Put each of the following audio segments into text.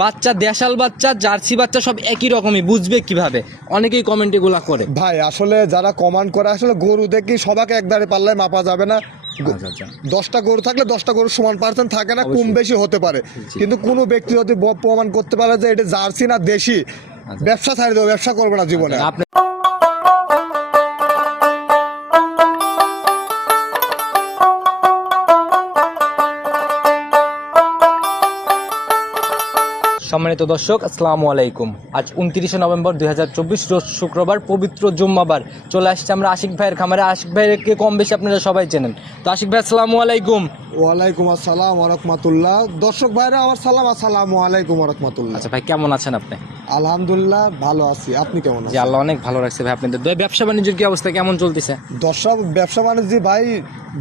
বাচ্চা দেশাল বাচ্চা জার্সি বাচ্চা সব একই রকমই বুঝবে কীভাবে? অনেকেই কমেন্ট এগুলা করে। ভাই আসলে যারা কমান্ড করে আসলে গরু দেখি সবাকে একদারে পাল্লায় মাপা যাবে না। আচ্ছা আচ্ছা দশটা গরু থাকলে দশটা গরু সমান পার্সেন্ট থাকে না কম বেশি হতে পারে। কিন্তু কোনো ব্যক্তি যদি প্রমাণ করতে পারে যে এটা জার্সি না দেশি ব্যবসা ছাড়ি দেবো ব্যবসা করব না জীবনে। সম্মানিত দর্শক আসসালামু আলাইকুম। আজ উনত্রিশে নভেম্বর দুই রোজ শুক্রবার পবিত্র জুম্মাবার। চলে আসছে আমরা আশিক ভাইয়ের খামারে। আশিক ভাইকে কম বেশি আপনারা সবাই চেনেন। তো আশিক ভাই আসসালামু আলাইকুম। ওয়ালাইকুম আসসালাম ওরহমতুল্লাহ দর্শক ভাইরা আমার সালাম আসসালামু আলাইকুম ওরহমতুল্লাহ আচ্ছা ভাই কেমন আছেন আপনি? আলহামদুলিল্লাহ ভালো আছি। আপনি কেমন আছেন? আল্লাহ অনেক ভালো রাখছে ভাই আপনাদের। ব্যবসা বাণিজ্যের কি অবস্থা? কেমন চলতেছে? দর্শক ব্যবসা বাণিজ্য ভাই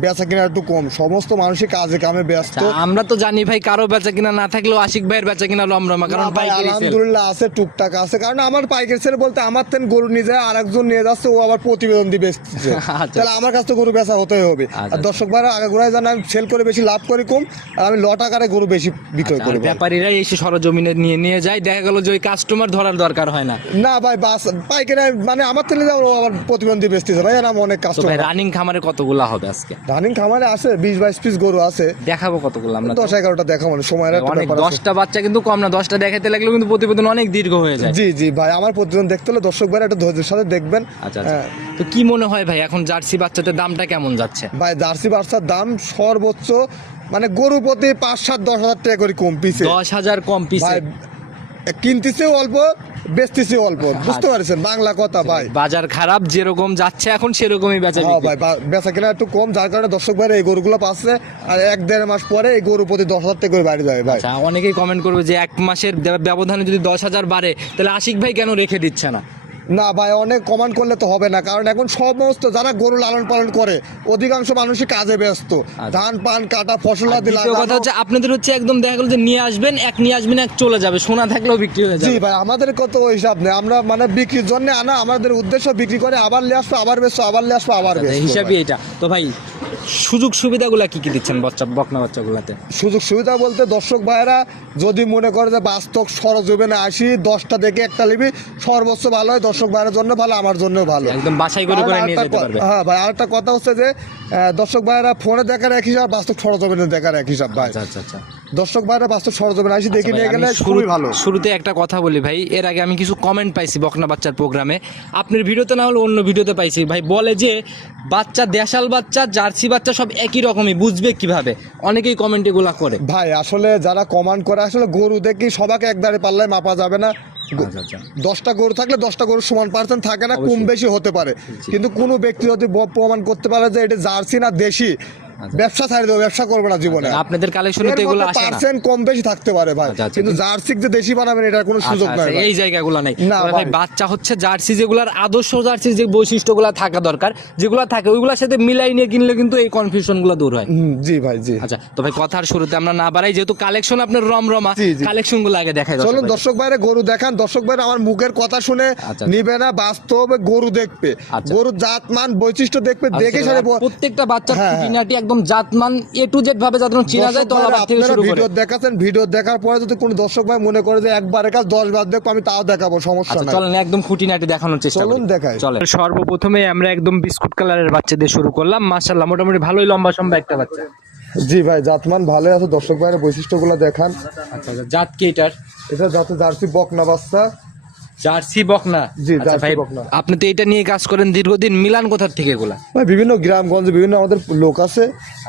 বেচা কিনা একটু কম। সমস্ত মানুষই কাজে কামে ব্যস্ত। আচ্ছা, আমরা তো জানি ভাই কারও বেচা কিনা না থাকলেও আশিক ভাইয়ের বেচা কিনা রমরমা কারণ পাইকারি আলহামদুলিল্লাহ আছে টুকটাক আছে। কারণ আমার পাইকারি সেল বলতে আমার তেন গরু নিয়ে যায় আর একজন নিয়ে যাচ্ছে ও আবার প্রতিবেদন দিয়ে বেচতেছে। আচ্ছা। তাহলে আমার কাছ থেকে গরু বেচা হতেই হবে। আচ্ছা, আর দর্শক ভাইরা আগে ঘুরাই জানা আমি সেল করে বেশি লাভ করি কম আর আমি লট আকারে গরু বেশি বিক্রয় করি। ব্যাপারীরা এসে সরজমিনে নিয়ে নিয়ে যায় দেখা গেল যে ওই কাস্টমার ধরার দরকার হয় না। না ভাই বাস পাইকারি মানে আমার তেলে ও আবার প্রতিবেদন দিয়ে বেচতেছে। ভাই আর আমার অনেক তো কাস্টমার রানিং খামারে কতগুলা হবে আজকে? রানিং খামারে আছে বিশ বাইশ পিস গরু আছে। দেখাবো কতগুলো আমরা দশ এগারোটা দেখা মানে অনেক দশটা বাচ্চা কিন্তু কম না দশটা দেখাতে লাগলেও কিন্তু প্রতিবেদন অনেক দীর্ঘ হয়ে যায়। জি জি ভাই আমার প্রতিবেদন দেখতে হলে দর্শক ভাইরা একটু ধৈর্যের সাথে দেখবেন। আচ্ছা আচ্ছা। হ্যাঁ। তো কি মনে হয় ভাই এখন জার্সি বাচ্চাদের দামটা কেমন যাচ্ছে? ভাই জার্সি বাচ্চার দাম সর্বোচ্চ মানে গরু প্রতি পাঁচ সাত দশ হাজার টাকা করে কম পিছে দশ হাজার কম পিসে ভাই কিনতেছেও অল্প বেচতেছেও অল্প। আচ্ছা। বুঝতে পারছেন? বাংলা কথা ভাই। বাজার খারাপ যেরকম যাচ্ছে এখন সেরকমই বেচা হ্যাঁ ভাই বেচা কেনা একটু কম যার কারণে দর্শক ভাই এই গরুগুলো পাচ্ছে। আর এক দেড় মাস পরে এই গরু প্রতি দশ হাজার থেকে করে বাড়ি যাবে ভাই। আচ্ছা অনেকেই কমেন্ট করবে যে এক মাসের ব্যবধানে যদি দশ হাজার বাড়ে তাহলে আশিক ভাই কেন রেখে দিচ্ছে না? না ভাই অনেক কমান্ড করলে তো হবে না। কারণ এখন সমস্ত যারা গরু লালন পালন করে অধিকাংশ মানুষই কাজে ব্যস্ত। ধান পান কাটা ফসল আদি কথা হচ্ছে আপনাদের হচ্ছে একদম দেখা গেল যে নিয়ে আসবেন এক নিয়ে আসবেন এক চলে যাবে সোনা থাকলেও বিক্রি হয়ে জি যাবে ভাই আমাদের কত ওই হিসাব নেই। আমরা মানে বিক্রির জন্য আনা আমাদের উদ্দেশ্য বিক্রি করে আবার নিয়ে আসব আবার বেচবো আবার নিয়ে আসব আবার আচ্ছা, বেচবো হিসাবই এটা। তো ভাই সুযোগ সুবিধাগুলা কি কি দিচ্ছেন বাচ্চা বকনা বাচ্চাগুলাতে? সুযোগ সুবিধা বলতে দর্শক ভাইরা যদি মনে করে যে বাস্তব সরজীবনে আসি দশটা দেখে একটা নিবি সর্বোচ্চ ভালো হয় দর্শক ভাইয়ের জন্য ভালো আমার জন্য ভালো। একদম বাছাই করে করে নিয়ে যেতে পারবে। হ্যাঁ ভাই আরেকটা কথা হচ্ছে যে দর্শক ভাইয়েরা ফোনে দেখার এক হিসাব বাস্তব সরজমিনে দেখার এক হিসাব ভাই। আচ্ছা আচ্ছা আচ্ছা। দর্শক ভাইরা বাস্তব সরজমিনে আসি দেখে আচ্ছা নিয়ে গেলে খুবই ভালো। শুরুতে একটা কথা বলি ভাই এর আগে আমি কিছু কমেন্ট পাইছি বকনা বাচ্চার প্রোগ্রামে আপনার ভিডিওতে না হলে অন্য ভিডিওতে পাইছি। ভাই বলে যে বাচ্চা দেশাল বাচ্চা জার্সি বাচ্চা সব একই রকমই বুঝবে কীভাবে? অনেকেই কমেন্ট এগুলা করে। ভাই আসলে যারা কমান্ড করে আসলে গরু দেখি সবাকে একদারে পাল্লায় মাপা যাবে না। দশটা গরু থাকলে দশটা গরু সমান পার্সেন্ট থাকে না কম বেশি হতে পারে। কিন্তু কোনো ব্যক্তি যদি প্রমাণ করতে পারে যে এটা জার্সি না দেশি। ব্যবসা ছাড়ি দেবো ব্যবসা করব না জীবনে। আপনাদের কালেকশনে তো এগুলো আসে পার্সেন্ট কম বেশি থাকতে পারে ভাই। আচ্ছা, আচ্ছা, কিন্তু জার্সি যে দেশি বানাবেন এটার কোনো সুযোগ আচ্ছা, নাই আচ্ছা, এই জায়গাগুলো নাই। ভাই। বাচ্চা হচ্ছে জার্সি যেগুলার আদর্শ জার্সি যে বৈশিষ্ট্যগুলো থাকা দরকার যেগুলো থাকে ওইগুলোর সাথে মিলাই নিয়ে কিনলে কিন্তু এই কনফিউশনগুলো দূর হয়। জি ভাই জি। আচ্ছা তো ভাই কথার শুরুতে আমরা না বাড়াই যেহেতু কালেকশন আপনার রমরমা জি, জি। কালেকশনগুলো আগে দেখাই চলুন দর্শক ভাইরে গরু দেখান। দর্শক ভাইরা আমার মুখের কথা শুনে আচ্ছা। নিবে না বাস্তবে গরু দেখবে। আচ্ছা। গরুর জাত মান বৈশিষ্ট্য দেখবে দেখে আচ্ছা, আর প্রত্যেকটা বাচ্চা হ্যাঁ, হ্যাঁ। খুঁটিনাটি একদম জাতমান এ টু জেড ভাবে যাতে চেনা যায় তলা বাদ থেকে শুরু করে। ভিডিও দেখাচ্ছেন ভিডিও দেখার পরে যদি কোনো দর্শক ভাই মনে করে যে একবারের কাজ দশ বার দেখব আমি তাও দেখাবো সমস্যা আচ্ছা নাই। চলেন একদম খুঁটিনাটি দেখানোর চেষ্টা চলুন দেখাই। চলেন। সর্বপ্রথমে আমরা একদম বিস্কুট কালারের বাচ্চা দিয়ে শুরু করলাম। মাশাআল্লাহ মোটামুটি ভালোই লম্বা সম্ভব একটা বাচ্চা। জি ভাই জাতমান ভালো আছে দর্শক ভাইয়ের বৈশিষ্ট্যগুলো দেখান। আচ্ছা আচ্ছা জাত কি এটার? এটা যাতে জার্সি বকনা বাচ্চা। জার্সি বকনা। জি, আচ্ছা জার্সি বকনা। আপনি তো এটা নিয়ে কাজ করেন দীর্ঘদিন মিলান কোথার থেকে এগুলা? ভাই বিভিন্ন গ্রামগঞ্জে বিভিন্ন আমাদের লোক আছে।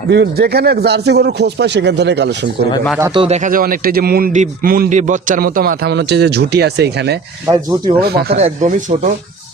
বিভিন্ন যেখানে জার্সি গরুর খোঁজ পায় সেখান থেকে কালেকশন করি। মাথা তো দেখা যায় অনেকটা যে মুন্ডি মুন্ডি বচ্চার মতো মাথা মনে হচ্ছে যে ঝুটি আছে এখানে। ভাই ঝুটি হবে মাথাটা একদমই ছোট।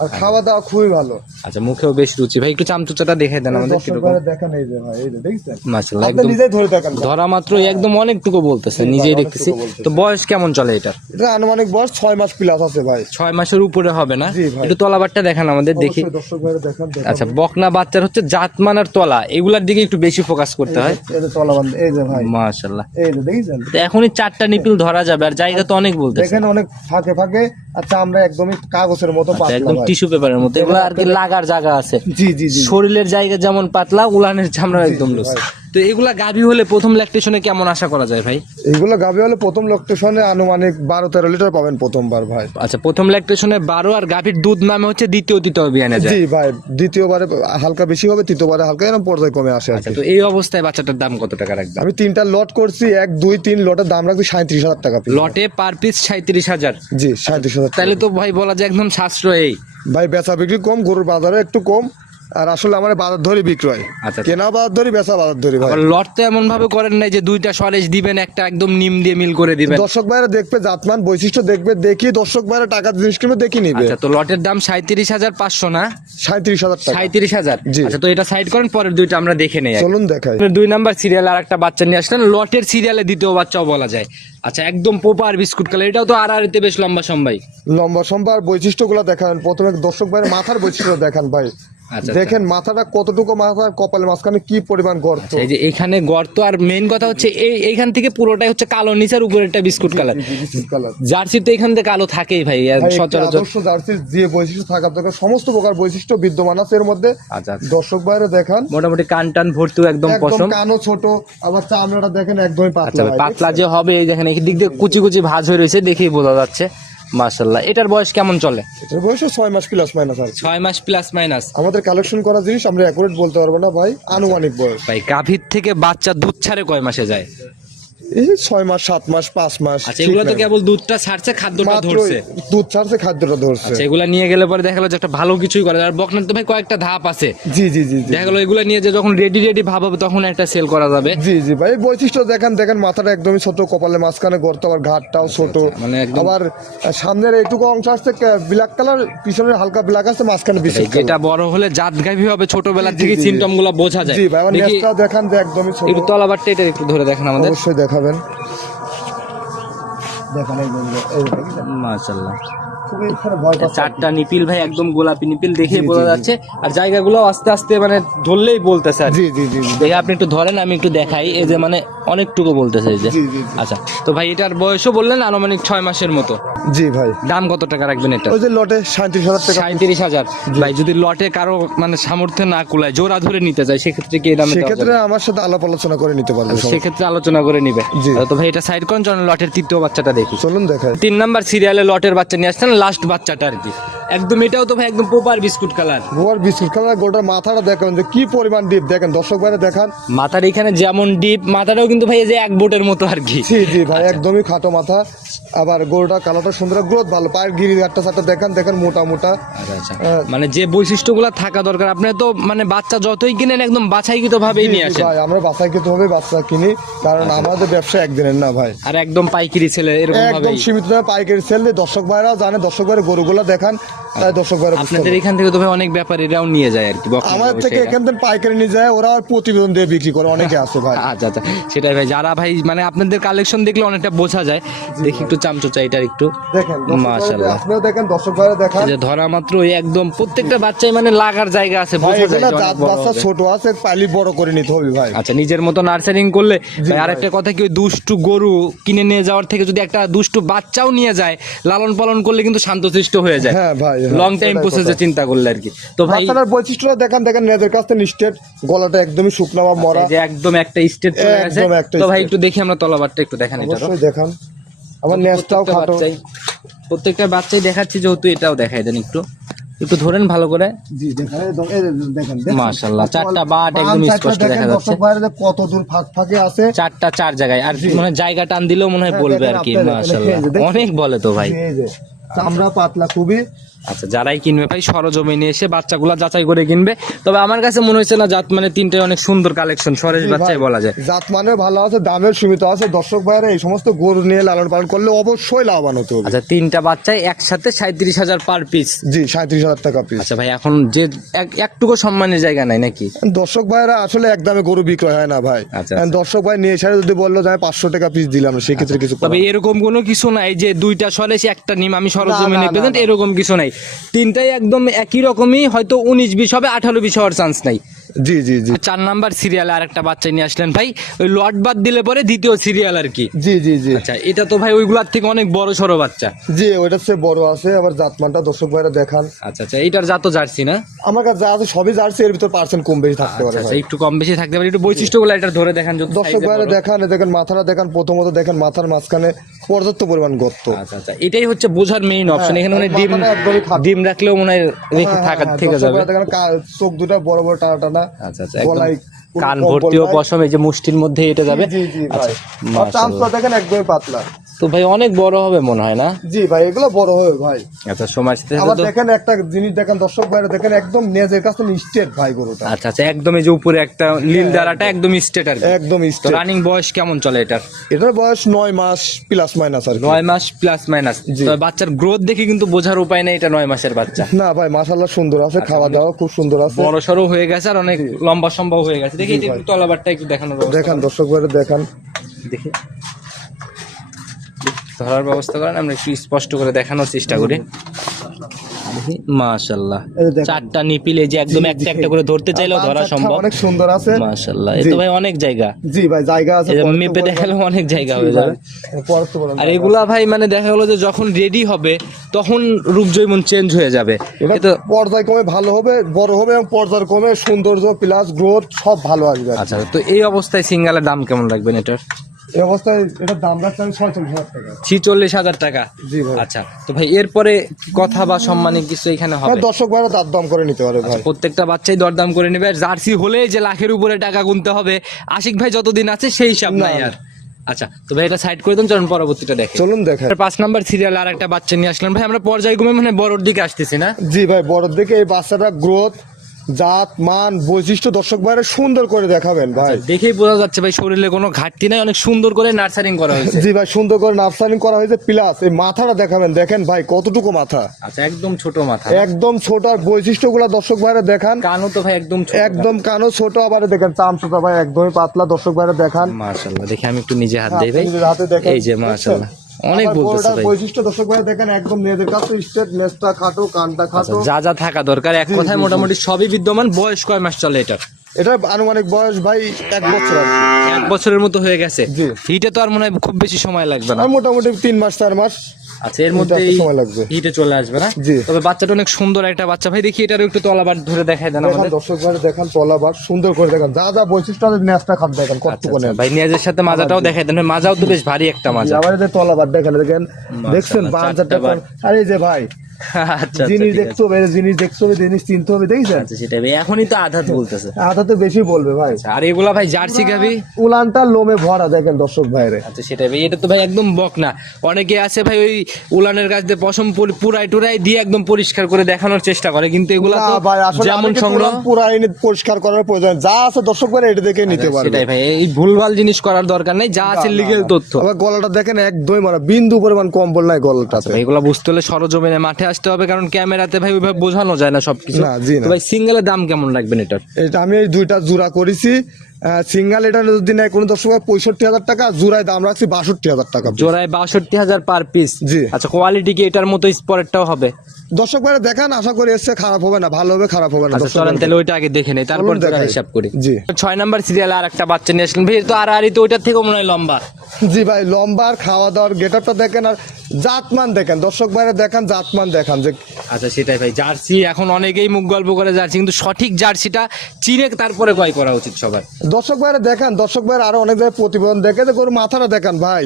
আর খাওয়া দাওয়া খুবই ভালো। আচ্ছা মুখেও বেশ রুচি। ভাই একটু চামচুচাটা দেখে দেন আমাদের কীরকম। দেখেন এই যে ভাই এই যে দেখছেন? মাশাআল্লাহ একদম নিজেই ধরে দেখেন ধরা মাত্র একদম অনেকটুকু বলতেছে নিজেই দেখতেছি। তো বয়স কেমন চলে এটার? এটা আনুমানিক বয়স ছয় মাস প্লাস আছে ভাই। ছয় মাসের উপরে হবে না। একটু তলাবারটা দেখান আমাদের দেখি। দর্শক ভাইরা দেখেন দেখেন। আচ্ছা বকনা বাচ্চার হচ্ছে জাতমান আর তলা। এগুলার দিকে একটু বেশি ফোকাস করতে হয়। এই যে তলাবান এই যে ভাই। মাশাআল্লাহ। এই যে দেখেছেন? তো এখনই চারটা নিপিল ধরা যাবে আর জায়গা তো অনেক বলতেছে। দেখেন অনেক ফাঁকে ফাঁকে আচ্ছা আমরা একদমই কাগজের মতো আচ্ছা, পাতলা একদম ভাই। টিস্যু পেপারের মধ্যে এগুলো আর কি লাগার জায়গা আছে। জি জি জি। শরীরের জায়গা যেমন পাতলা উলানের চামড়া একদম লুজ তো এগুলা গাভী হলে প্রথম ল্যাকটেশনে কেমন আশা করা যায় ভাই? এইগুলো গাভী হলে প্রথম লোকেশনে আনুমানিক বারো তেরো লিটার পাবেন প্রথমবার ভাই। আচ্ছা প্রথম ল্যাকটেশনে বারো আর গাভীর দুধ নামে হচ্ছে দ্বিতীয় তৃতীয় বিয়ানে যায়। জি ভাই দ্বিতীয়বারে হালকা বেশি হবে তৃতীয়বারে হালকা এরকম পর্যায়ে কমে আসে আচ্ছা তো এই অবস্থায় বাচ্চাটার দাম কত টাকা রাখবে আমি তিনটা লট করছি এক দুই তিন লটের দাম রাখছি সাঁত্রিশ হাজার টাকা। লটে পার পিস সাঁত্রিশ হাজার। জি সাঁত্রিশ হাজার তাহলে তো ভাই বলা যায় একদম সাশ্রয়ী। ভাই বেচা বিক্রি কম গরুর বাজারে একটু কম। আর আসলে আমার বাজার ধরে বিক্রয়। আচ্ছা। কেনা বাজার ধরি বেচা বাজার ধরি ভাই। লট তো এমন ভাবে করেন নাই যে দুইটা সরেজ দিবেন একটা একদম নিম দিয়ে মিল করে দিবেন। দর্শক ভাইরা দেখবে জাতমান বৈশিষ্ট্য দেখবে দেখি দর্শক ভাইরা টাকা জিনিস কিনবে দেখি নিবে। আচ্ছা তো লটের দাম সাঁত্রিশ হাজার পাঁচশো না? সাঁত্রিশ হাজার টাকা। সাঁত্রিশ হাজার? জি। আচ্ছা তো এটা সাইড করেন পরের দুইটা আমরা দেখে নেই। চলুন দেখাই। দুই নাম্বার সিরিয়াল আর একটা বাচ্চা নিয়ে আসলেন। লটের সিরিয়ালে দ্বিতীয় বাচ্চাও বলা যায়। আচ্ছা একদম পোপার বিস্কুট কালার এটাও তো আর আড়িতে বেশ লম্বা সম্বাই লম্বা সম্বার বৈশিষ্ট্যগুলো দেখান। প্রথমে দর্শক ভাইয়ের মাথার বৈশিষ্ট্য দেখান ভাই। আচ্ছা, দেখেন মাথাটা কতটুকু মাথার কপালের মাঝখানে কি পরিমাণ গর্ত? এই যে এখানে গর্ত আর মেইন কথা হচ্ছে এই এইখান থেকে পুরোটাই হচ্ছে কালো নিচের উপরে একটা বিস্কুট কালার জার্সি তো এখান থেকে কালো থাকেই ভাই সচরাচর জার্সির যে বৈশিষ্ট্য থাকার দরকার সমস্ত প্রকার বৈশিষ্ট্য বিদ্যমান আছে এর মধ্যে। আচ্ছা আচ্ছা। দর্শক বাইরে দেখান। মোটামুটি কান টান ভর্তিও একদম একদম পছন্দ কানো ছোট আবার চামড়াটা দেখেন একদমই আচ্ছা পাতলা। পাতলা যে হবে এই দেখেন এই দিক দিয়ে কুচি কুচি ভাঁজ হয়ে রয়েছে দেখেই বোঝা যাচ্ছে। মাশাল্লাহ এটার বয়স কেমন চলে? এটার বয়স ছয় মাস প্লাস মাইনাস আর ছয় মাস প্লাস মাইনাস আমাদের কালেকশন করা জিনিস আমরা অ্যাকুরেট বলতে পারব না ভাই আনুমানিক বয়স। ভাই গাভীর থেকে বাচ্চা দুধ ছাড়ে কয় মাসে যায়? ছয় মাস সাত মাস পাঁচ মাস আচ্ছা এগুলো তো কেবল দুধটা ছাড়ছে খাদ্যটা ধরছে? দুধ ছাড়ছে খাদ্যটা ধরছে। আচ্ছা এগুলা নিয়ে গেলে পরে দেখা গেলো যে একটা ভালো কিছুই করে আর বকনার তো ভাই কয়েকটা ধাপ আছে। জি জি জি দেখা গেলো এগুলা নিয়ে যে যখন রেডি রেডি ভাব হবে তখন একটা সেল করা যাবে। জি জি ভাই বৈশিষ্ট্য দেখেন দেখেন মাথাটা একদমই ছোট কপালের মাঝখানে গর্ত আবার ঘাটটাও ছোট। মানে আবার সামনের এইটুকু অংশ আসছে ব্ল্যাক কালার পিছনের হালকা ব্ল্যাক আছে মাঝখানে বেশি যেটা বড় হলে জাত গাভী হবে ছোটবেলার জি, থেকে জি, জি। সিমটমগুলা বোঝা যায়। জি ভাই আমার দেখান যে একদমই ছোট। একটু তলাবারটা এটা একটু ধরে দেখেন আমাদের। অবশ্যই দেখাবেন দেখেন এই যে, এই চারটা নিপিল ভাই একদম গোলাপি নিপিল দেখে বোঝা। যাচ্ছে। আর জায়গাগুলো আস্তে আস্তে মানে ধরলেই বলতেছে জি জি জি। দেখে আপনি একটু ধরেন আমি একটু দেখাই। এই যে মানে অনেকটুকু বলতেছে এই যে। আচ্ছা তো ভাই এটার বয়সও বললেন আনুমানিক ছয় মাসের মতো। জি ভাই। দাম কত টাকা রাখবেন এটা? ওই যে লটে সাঁত্রিশ হাজার টাকা। সাঁত্রিশ হাজার। ভাই যদি লটে কারও মানে সামর্থ্য না কুলায় জোড়া ধরে নিতে চায় সেক্ষেত্রে কি দামে সেক্ষেত্রে আমার সাথে আলাপ আলোচনা করে নিতে পারবে আচ্ছা, সেক্ষেত্রে আলোচনা করে নিবে। তো ভাই এটা সাইড চলেন লটের তৃতীয় বাচ্চাটা দেখি। চলুন দেখাই। তিন নাম্বার সিরিয়ালে লটের বাচ্চা নিয়ে আসছেন লাস্ট বাচ্চাটা আর কি। একদম এটাও তো ভাই একদম পোপার বিস্কুট কালার গোয়ার বিস্কুট কালার গোটার মাথাটা দেখেন যে কি পরিমাণ ডিপ দেখেন দর্শক বাইরে দেখান। মাথার এখানে যেমন ডিপ মাথাটাও কিন্তু ভাই এই যে এক বোটের মতো আর কি। জি জি ভাই একদমই খাটো মাথা। আবার গরুটা কালারটা সুন্দর গ্রোথ ভালো। পায়ের গিরি একটা সাথে দেখেন দেখেন মোটা মোটা। আচ্ছা আচ্ছা। হ্যাঁ। মানে যে বৈশিষ্ট্যগুলো থাকা দরকার আপনি তো মানে বাচ্চা যতই কিনেন একদম বাছাইকৃত ভাবেই নিয়ে আসেন। ভাই আমরা খেতে হবে বাচ্চা কিনি কারণ আমাদের ব্যবসা একদিনের না ভাই। আর একদম পাইকারি ছেলে এরকম ভাবে একদম সীমিত পাইকারি ছেলে দর্শক ভাইরাও জানে দর্শক করে গরুগুলো দেখান। দর্শক ভাইরা আপনাদের এখান থেকে তো ভাই অনেক ব্যাপারীরাও নিয়ে যায় আর কি থেকে এখান থেকে পাইকারি নিয়ে যায় ওরা আর প্রতিবেদন দিয়ে বিক্রি করে অনেকে আছে ভাই। আচ্ছা আচ্ছা। সেটাই ভাই যারা ভাই মানে আপনাদের কালেকশন দেখলে অনেকটা বোঝা যায়। দেখি একটু চামচোচা এটার একটু। দেখেন মাশাআল্লাহ। আপনিও দেখেন দর্শক ভাইরা দেখান। যে ধরা মাত্র একদম প্রত্যেকটা বাচ্চাই মানে লাগার জায়গা আছে বোঝা যায় বড় বাচ্চা ছোট আছে পাইলি বড় করে নিতে হবে ভাই। আচ্ছা নিজের মতো নার্সারিং করলে ভাই। আরেকটা কথা কি ওই দুষ্টু গরু কিনে নিয়ে যাওয়ার থেকে যদি একটা দুষ্টু বাচ্চাও নিয়ে যায় লালন পালন করলে কিন্তু শান্তশিষ্ট হয়ে যায়। হ্যাঁ ভাই। লং টাইম সেটাই প্রসেসে চিন্তা করলে আর কি। তো ভাই বাচ্চাটার বৈশিষ্ট্যটা দেখেন দেখেন নেজের কাছ গলাটা একদমই শুকনা বা মরা। যে একদম একটা স্টেট চলে গেছে। তো ভাই একটু দেখি আমরা তলাবারটা একটু দেখান অবশ্যই নেজটাও খাটো। প্রত্যেকটা বাচ্চাই দেখাচ্ছি যেহেতু এটাও দেখাই দেন একটু। একটু ধরেন ভালো করে। মাশাআল্লাহ, চারটা বাট একদম স্পষ্ট দেখা যাচ্ছে। কত দূর ফাঁক ফাঁকে আছে। চারটা চার জায়গায়। আর মানে জায়গা টান দিলেও মনে হয় হ্যাঁ, বলবে আর কি আপনারা, মাশাআল্লাহ। অনেক বলে তো ভাই। চামড়া পাতলা খুবই। আচ্ছা যারাই কিনবে ভাই সরজমিনে এসে বাচ্চাগুলা যাচাই করে কিনবে। তবে আমার কাছে মনে হচ্ছে না জাত মানে তিনটাই অনেক সুন্দর কালেকশন সরেশ বাচ্চাই বলা যায়। জাত মানে ভালো আছে দামের সীমিত আছে। দর্শক ভাইরা এই সমস্ত গরু নিয়ে লালন পালন করলে অবশ্যই লাভবান হতে হবে। আচ্ছা তিনটা বাচ্চাই একসাথে সাঁত্রিশ হাজার পার পিস জি সাঁত্রিশ হাজার টাকা পিস আচ্ছা ভাই এখন যে এক- একটুকু সম্মানের জায়গা নাই নাকি? দর্শক ভাইরা আসলে একদমে গরু বিক্রয় হয় না ভাই। আচ্ছা, দর্শক ভাই নিয়ে এসে যদি বলল যে আমি পাঁচশো টাকা পিস দিলাম সেক্ষেত্রে কিছু তবে এরকম কোনো কিছু নাই যে দুইটা সরেশ একটা নিম আমি সরজমিনে এরকম কিছু নাই। তিনটাই একদম একই রকমই হয়তো উনিশ বিশ হবে আঠারো বিশ হওয়ার চান্স নাই। জি জি জি। চার নাম্বার সিরিয়ালে আরেকটা বাচ্চা নিয়ে আসলেন। ভাই ওই লট বাদ দিলে পরে দ্বিতীয় সিরিয়াল আর কি। জি জি জি। আচ্ছা এটা তো ভাই ওইগুলার থেকে অনেক বড় সড়ো বাচ্চা। জি ওইটার চেয়ে বড় আছে আবার জাতমানটা দর্শক ভাইরা দেখান। আচ্ছা আচ্ছা এইটার জাতো জার্সি না? আমার কাছে যা আছে সবই জার্সি এর ভিতর পার্সেন্ট কম বেশি থাকতে আচ্ছা পারে আচ্ছা একটু কম বেশি থাকতে পারে। একটু বৈশিষ্ট্যগুলো এটা ধরে দেখান যদি দর্শক ভাইরা দেখান দেখেন মাথাটা দেখান প্রথমত দেখেন মাথার মাঝখানে পর্যাপ্ত পরিমাণ গর্ত। আচ্ছা আচ্ছা এটাই হচ্ছে বোঝার মেইন অপশন এখানে মানে ডিম ডিম রাখলেও মনে হয় রেখে হ্যাঁ, থাকা হ্যাঁ, থেকে যাবে। দেখেন চোখ দুটা বড় বড় টানা টানা আচ্ছা আচ্ছা গলায় কান ভর্তি। পশম এই যে মুষ্টির মধ্যে এটা যাবে? জি জি ভাই। আচ্ছা, চান্সটা দেখেন একদমই পাতলা। তো ভাই অনেক বড় হবে মনে হয় না? জি ভাই এগুলো বড় হবে ভাই। আচ্ছা সময় আবার দেখেন একটা জিনিস দেখেন দর্শক ভাইরা দেখেন একদম নেজের কাছে স্টেট ভাই গরুটা। আচ্ছা আচ্ছা একদম এই যে উপরে একটা লীল দ্বারাটা একদম স্টেট আর। একদম স্টেট রানিং বয়স কেমন চলে এটার? এটার বয়স নয় মাস প্লাস মাইনাস আর কি। নয় মাস প্লাস মাইনাস। বাচ্চার গ্রোথ দেখে কিন্তু বোঝার উপায় নেই এটা নয় মাসের বাচ্চা। না ভাই মাশাল্লাহ সুন্দর আছে খাওয়া দাওয়া খুব সুন্দর আছে। বড় সরো হয়ে গেছে আর অনেক লম্বা সম্ভব হয়ে গেছে। দেখি একটু তলাবারটা একটু দেখানোর ব্যবস্থা দেখান দর্শক ভাইরা দেখান। দেখি। ধরার ব্যবস্থা করেন আমরা একটু স্পষ্ট করে দেখানোর চেষ্টা করি। মাশাল্লাহ। চারটা নিপিল এই যে একদম একটা একটা করে ধরতে চাইলেও ধরা সম্ভব। অনেক সুন্দর আছে। মাশাল্লাহ এই তো ভাই অনেক জায়গা। জি ভাই জায়গা আছে মেপে অনেক জায়গা হয়ে যাবে। আর এগুলা ভাই মানে দেখা গেলো যে যখন রেডি হবে তখন রূপজৈমন চেঞ্জ হয়ে যাবে। পর্যায় কমে ভালো হবে বড় হবে এবং পর্যায় কমে সৌন্দর্য প্লাস গ্রোথ সব ভালো আসবে। আচ্ছা তো এই অবস্থায় সিঙ্গালের দাম কেমন রাখবেন এটার? এই অবস্থায় এটার দাম রাখছে ছয়চল্লিশ হাজার টাকা। ছিচল্লিশ হাজার টাকা? জি ভাই। আচ্ছা তো ভাই এরপরে কথা বা সম্মানিক কিছু এখানে হবে? হ্যাঁ, দর্শক ভাইরা দাঁত দাম করে নিতে পারে ভাই। প্রত্যেকটা বাচ্চাই দরদাম করে নেবে। আর জার্সি হলে যে লাখের উপরে টাকা গুনতে হবে আশিক ভাই যতদিন আছে সেই হিসাব নাই আর। আচ্ছা তো ভাই এটা সাইড করে দেন চলুন পরবর্তীটা দেখে। চলুন দেখেন। পাঁচ নাম্বার সিরিয়াল আর একটা বাচ্চা নিয়ে আসলাম। ভাই আমরা পর্যায়ক্রমে মানে বড়র দিকে আসতেছি না? জি ভাই বড়র দিকে এই বাচ্চাটা গ্রোথ জাত মান বৈশিষ্ট্য দর্শক ভাইরা সুন্দর করে দেখাবেন ভাই। দেখেই বোঝা যাচ্ছে ভাই শরীরে কোনো ঘাটতি নাই অনেক সুন্দর করে নার্সারিং করা হয়েছে। জি ভাই সুন্দর করে নার্সারিং করা হয়েছে প্লাস এই মাথাটা দেখাবেন দেখেন ভাই কতটুকু মাথা। আচ্ছা একদম ছোট মাথা। একদম ছোট আর বৈশিষ্ট্যগুলো দর্শক ভাইরা দেখান। কানও তো ভাই একদম ছোট। একদম কানো ছোট আবার দেখেন চামচটা ভাই একদমই পাতলা দর্শক ভাইরা দেখান। মাশাআল্লাহ দেখি আমি একটু নিজে হাত দিই আপনি ভাই হাতে দেখেন, এই যে? মাশাআল্লাহ। অনেক বলতেছে বৈশিষ্ট্য দর্শক দেখেন একদম মেয়েদের কাছে স্টেট নেসটা খাটো কানটা আচ্ছা, খাটো। যা যা থাকা দরকার এক কথায়। মোটামুটি সবই বিদ্যমান বয়স কয় মাস চলে এটা আনুমানিক বয়স ভাই এক বছর এক বছরের মতো হয়ে গেছে। হিটে তো আর মনে হয় খুব বেশি সময় লাগবে না। মোটামুটি তিন মাস চার মাস। আচ্ছা এর মধ্যে সময় লাগবে। হিটে চলে আসবে না? জি। তবে বাচ্চাটা অনেক সুন্দর একটা বাচ্চা। ভাই দেখি এটারও একটু তলাবার ধরে দেখাই দেন আমাদের। দর্শক ভাইরা দেখান তলাবার সুন্দর করে দেখান। যা যা বৈশিষ্ট্য আছে নেসটা খাট দেখেন আচ্ছা, কতটুকু আচ্ছা। ভাই নিয়াজের সাথে মাজাটাও দেখাই দেন। মাজাও তো বেশ ভারী একটা মাজা। আবার তলাবার দেখেন দেখেন। দেখছেন মাশাআল্লাহ, বাঞ্চারটা চারটা আরে যে ভাই জিনিস। দেখতে হবে জিনিস দেখতে হবে জিনিস চিনতে হবে দেখছেন? আচ্ছা ভাই এখনই তো আধাত বলতেছে। আধা তো বেশি বলবে ভাই। আর এগুলা ভাই জার্সি গাবি? উলানটা লোমে ভরা দেখেন দর্শক ভাইরে আচ্ছা সেটাই ভাই এটা তো ভাই একদম বক না অনেকে আছে ভাই ওই উলানের কাছ দিয়ে পশম পুরাই টুরাই দিয়ে একদম পরিষ্কার করে দেখানোর চেষ্টা করে কিন্তু এগুলা তো ভাই আসলে যেমন সংগ্রহ উলান পুরা পরিষ্কার করার প্রয়োজন। যা আছে দর্শক ভাইরা এটা দেখে নিতে পারবে। সেটাই ভাই। এই ভুলভাল জিনিস করার দরকার নেই যা আছে লিগেল তথ্য। আবার গলাটা দেখেন একদমই মারা বিন্দু পরিমাণ কম্বল নাই গলাটা ভাই, এগুলা বুঝতে হলে সরজমিনে মাঠে আসতে হবে কারণ ক্যামেরাতে ভাই ওইভাবে বোঝানো যায় না সবকিছু। না, জি না। ভাই সিঙ্গেলের দাম কেমন রাখবেন এটার? এটা আমি এই দুইটা জোড়া করেছি। সিঙ্গেল এটা যদি নেয় কোনো দর্শক পঁয়ষট্টি হাজার টাকা জোড়ায় দাম রাখছি বাষট্টি হাজার টাকা জোড়ায় বাষট্টি হাজার পার পিস জি। আচ্ছা কোয়ালিটি কি এটার মতো স্পরেরটাও হবে? দর্শক ভাইরা দেখান আশা করি এসছে খারাপ হবে না ভালো হবে খারাপ হবে না। আচ্ছা চলেন তাহলে ওইটা আগে দেখে নেই তারপর। হিসাব করি। জি। ছয় নাম্বার সিরিয়ালে আর একটা বাচ্চা নিয়ে আসলেন। তো আর আরই তো ওইটার থেকেও মনে হয় লম্বা। জি ভাই লম্বার খাওয়া দাওয়ার গেট আপটা দেখেন আর জাতমান দেখেন। দর্শক ভাইরা দেখান জাতমান দেখান যে আচ্ছা সেটাই ভাই জার্সি এখন অনেকেই মুখ গল্প করে জার্সি কিন্তু সঠিক জার্সিটা চিনে তারপরে ক্রয় করা উচিত সবার। দর্শক ভাইরা দেখান দর্শক ভাইরা আরও অনেক জায়গায় প্রতিবেদন দেখে যে গরুর মাথাটা দেখান ভাই।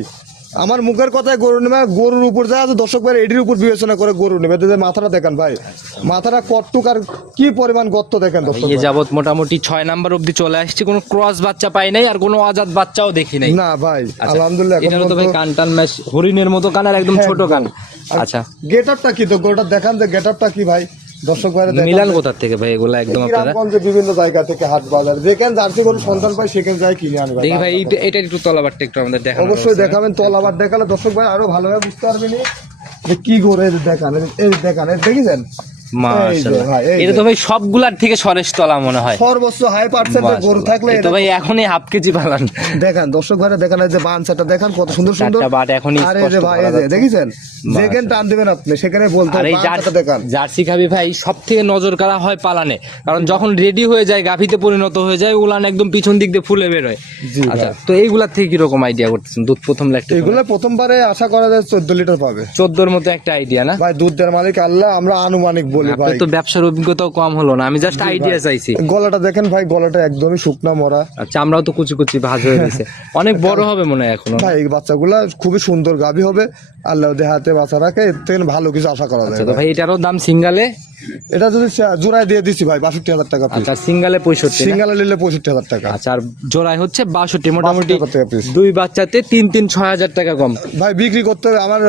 আমার মুখের কথায় গরু নেবে গরুর উপর যা আছে দর্শক ভাইরা এটির উপর বিবেচনা করে গরু নেবে যে মাথাটা দেখেন ভাই মাথাটা কটটুক আর কি পরিমাণ গর্ত দেখেন দর্শক যাবত মোটামুটি ছয় নাম্বার অবধি চলে আসছে কোনো ক্রস বাচ্চা পাই নাই আর কোনো অজাত বাচ্চাও দেখি নাই। না ভাই আচ্ছা, আলহামদুলিল্লাহ তো ভাই কান টান ম্যাচ হরিণের মতো কান আর একদম ছোট কান। আচ্ছা। গেট আপটা কি? তো গরুটা দেখান যে গেট আপটা কি ভাই? দর্শক ভাইরা মিলান কোথার থেকে ভাই? এগুলা একদম আপনারা? গ্রামগঞ্জে বিভিন্ন জায়গা থেকে হাট বাজার। যেখানে জার্সি গরু সন্তান পায় সেখানে যায় কিনে আনবে দেখি ভাই এটা একটু তলাবারটা একটু আমাদের দেখা অবশ্যই দেখাবেন তলাবাট দেখালে দর্শক ভাই আরও ভালোভাবে বুঝতে পারবেন যে কি করে দেখান এই দেখান। দেখেছেন? এটা তো ভাই সবগুলার থেকে সরেশ তলা মনে হয়। সর্বোচ্চ হাই পার্সেন্টের গরু থাকলে তো ভাই এখনই হাফ কেজি পালান। দেখেন দর্শক ভাইরা দেখেন এই যে দেখেন কত সুন্দর সুন্দর। বাট এখনই আর যে ভাই করা এই যে দেখেছেন? যেখানে টান দিবেন আপনি সেখানে বলতে আর হবে এই বানসাটা জার্সি গাভি ভাই সব থেকে নজর কাড়া হয় পালানে। কারণ যখন রেডি হয়ে যায় গাভিতে পরিণত হয়ে যায় উলান একদম পিছন দিক দিয়ে ফুলে বের হয় আচ্ছা তো এইগুলার থেকে কীরকম আইডিয়া করতেছেন? দুধ প্রথম লাগতে এগুলো প্রথমবারে আশা করা যায় চোদ্দ লিটার পাবে। চোদ্দোর মতো একটা আইডিয়া না? ভাই দুধ দেওয়ার মালিক আল্লাহ আমরা আনুমানিক বলি ভাই। তো ব্যবসার অভিজ্ঞতাও কম হলো না আমি জাস্ট আইডিয়া চাইছি। গলাটা দেখেন ভাই গলাটা একদমই শুকনা মরা। আচ্ছা আমরাও তো কুচি কুচি ভাজ হয়ে গেছে। অনেক বড় হবে মনে হয় এখনও। ভাই এই বাচ্চাগুলা খুবই সুন্দর গাভী হবে। আল্লাহ হাতে রাখে এর থেকে ভালো কিছু আশা করা যায় আচ্ছা ভাই। ভাই এটারও দাম সিঙ্গালে? এটা যদি জোড়ায় দিয়ে দিচ্ছি ভাই বাষট্টি হাজার টাকা আচ্ছা সিঙ্গালে পঁয়ষট্টি সিঙ্গালে নিলে পঁয়ষট্টি হাজার টাকা। আচ্ছা আর জোড়ায় হচ্ছে বাষট্টি মোটামুটি 62 টাকা piece। দুই বাচ্চাতে তিন তিন ছয় হাজার টাকা কম। ভাই বিক্রি করতে হবে আমার